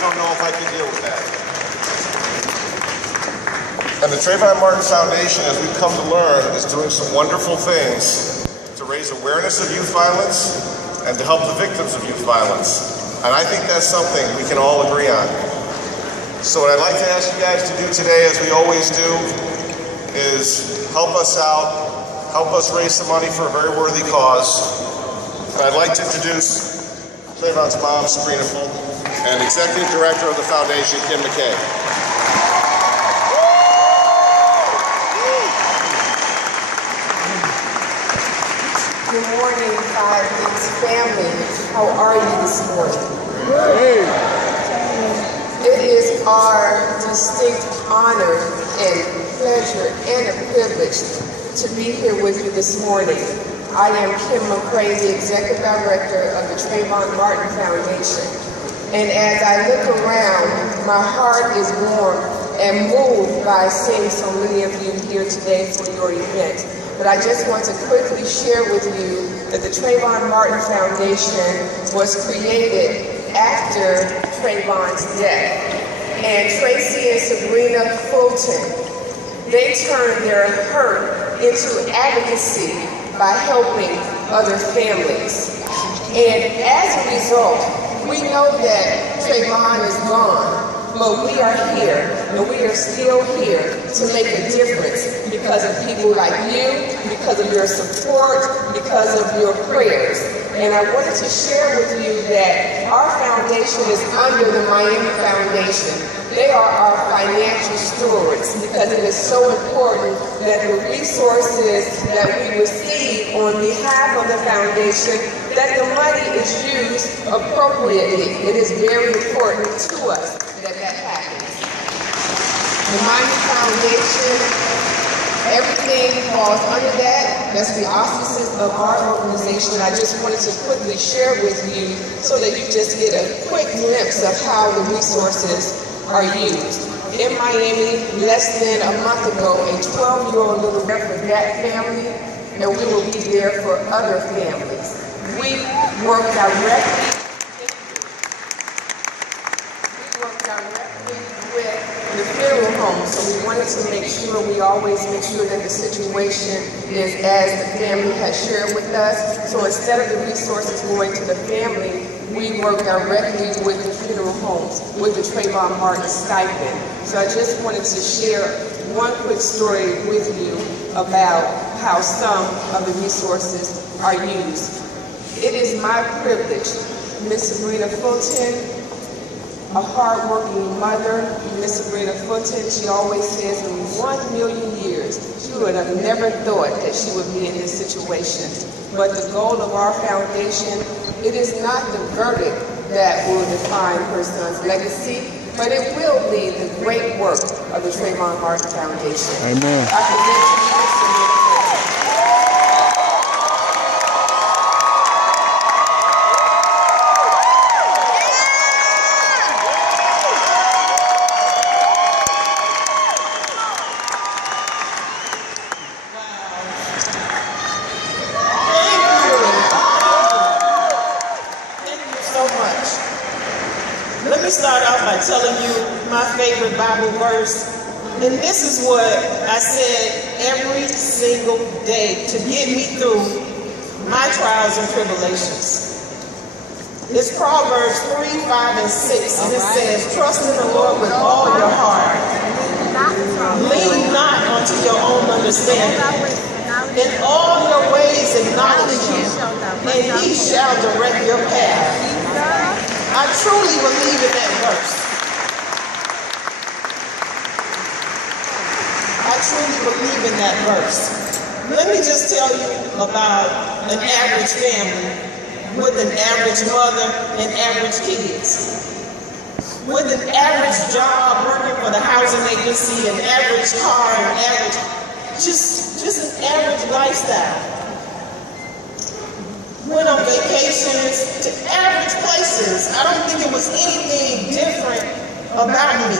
don't know if I can deal with that. And the Trayvon Martin Foundation, as we've come to learn, is doing some wonderful things to raise awareness of youth violence and to help the victims of youth violence. And I think that's something we can all agree on. So what I'd like to ask you guys to do today, as we always do, is help us out, help us raise some money for a very worthy cause. And I'd like to introduce Trayvon's mom, Sabrina Fulton, and Executive Director of the Foundation, Kim McKay. Good morning, Linx family. How are you this morning? Hey. It is our distinct honor and pleasure and a privilege to be here with you this morning. I am Kim McCray, the Executive Director of the Trayvon Martin Foundation. And as I look around, my heart is warmed and moved by seeing so many of you here today for your event. But I just want to quickly share with you that the Trayvon Martin Foundation was created after Trayvon's death. And Tracy and Sabrina Fulton, they turned their hurt into advocacy by helping other families. And as a result, we know that Trayvon is gone, but we are here, and we are still here to make a difference because of people like you, because of your support, because of your prayers. And I wanted to share with you that our foundation is under the Miami Foundation. They are our financial stewards because it is so important that the resources that we receive on behalf of the foundation, that the money is used appropriately. It is very important to us that that happens. The Miami Foundation, everything falls under that. That's the auspices of our organization. I just wanted to quickly share with you so that you just get a quick glimpse of how the resources are used. In Miami, less than a month ago, a 12-year-old little girl for that family, and we will be there for other families. We work directly with the funeral home, so we wanted to make sure, we always make sure that the situation is as the family has shared with us. So instead of the resources going to the family, we work directly with the funeral homes, with the Trayvon Martin stipend. So I just wanted to share one quick story with you about how some of the resources are used. It is my privilege, Miss Sabrina Fulton, a hard-working mother, Miss Sabrina Fulton, she always says in 1,000,000 years, she would have never thought that she would be in this situation. But the goal of our foundation, it is not the verdict that will define her son's legacy, but it will be the great work of the Trayvon Martin Foundation. Amen. I present to you Sabrina start out by telling you my favorite Bible verse. And this is what I said every single day to get me through my trials and tribulations. It's Proverbs 3, 5, and 6. And it says, trust in the Lord with all your heart. Lean not unto your own understanding. In all your ways acknowledge him, and he shall direct your path. I truly believe in that verse. I truly believe in that verse. Let me just tell you about an average family with an average mother and average kids. With an average job, working for the housing agency, an average car, an average, just an average lifestyle. Went on vacations to average places. I don't think it was anything different about me.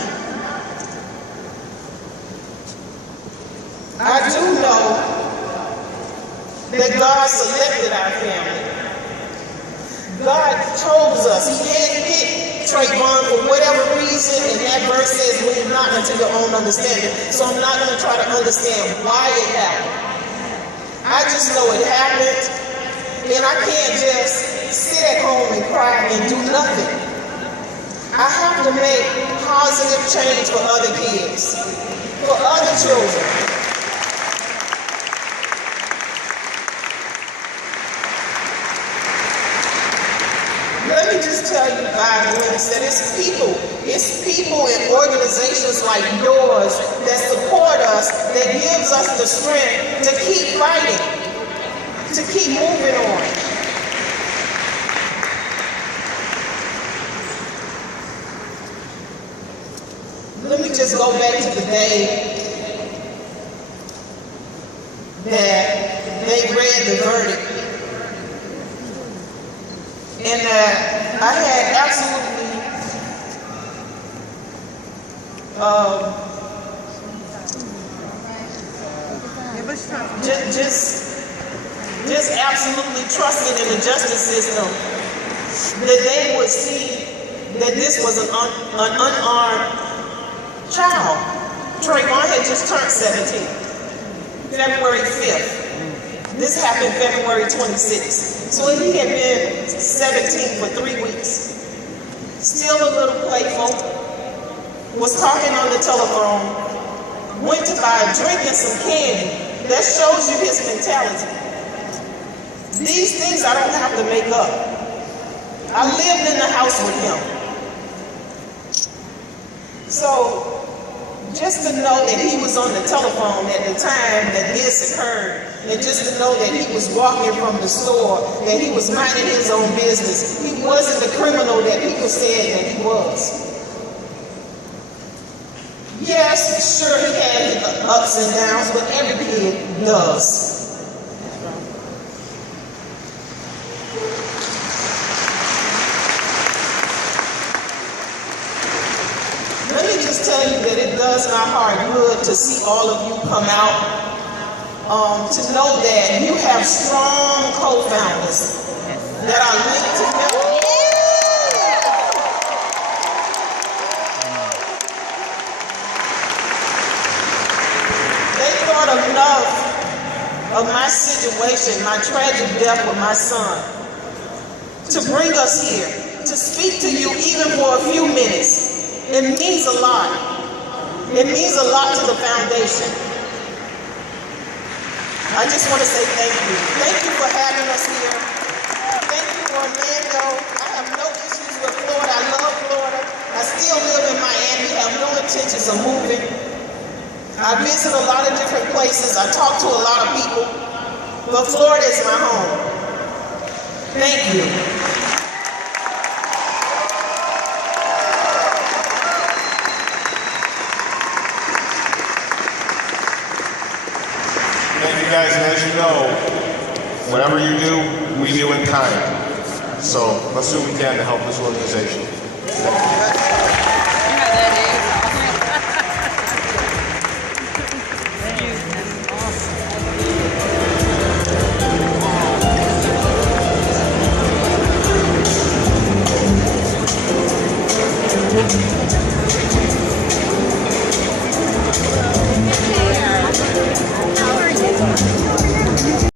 I do know that God selected our family. God chose us. He handpicked Trayvon for whatever reason, and that verse says, lean not unto your own understanding. So I'm not going to try to understand why it happened. I just know it happened, and I can't just sit at home and cry and do nothing. I have to make positive change for other kids, for other children. Let me just tell you, Linx, that it's people and organizations like yours that support us, that gives us the strength to keep fighting, to keep moving on. Let me just go back to the day that they read the verdict. And I had absolutely just absolutely trusted in the justice system that they would see that this was an unarmed child. Trayvon had just turned 17, February 5th. This happened February 26th. So he had been 17 for 3 weeks. Still a little playful, was talking on the telephone, went to buy a drink and some candy. That shows you his mentality. These things I don't have to make up. I lived in the house with him. So, just to know that he was on the telephone at the time that this occurred, and just to know that he was walking from the store, that he was minding his own business. He wasn't the criminal that people said that he was. Yes, sure, he had ups and downs, but every kid does. Let me just tell you that it does my heart good to see all of you come out, to know that you have strong co-founders that are linked together. They thought enough of my situation, my tragic death with my son, to bring us here, to speak to you even for a few minutes. It means a lot. It means a lot to the foundation. I just want to say thank you. Thank you for having us here. Thank you, Orlando. I have no issues with Florida. I love Florida. I still live in Miami. I have no intentions of moving. I visit a lot of different places. I talk to a lot of people. But Florida is my home. Thank you. Thank you guys, and as you know, whatever you do, we do in kind. So let's do what we can to help this organization.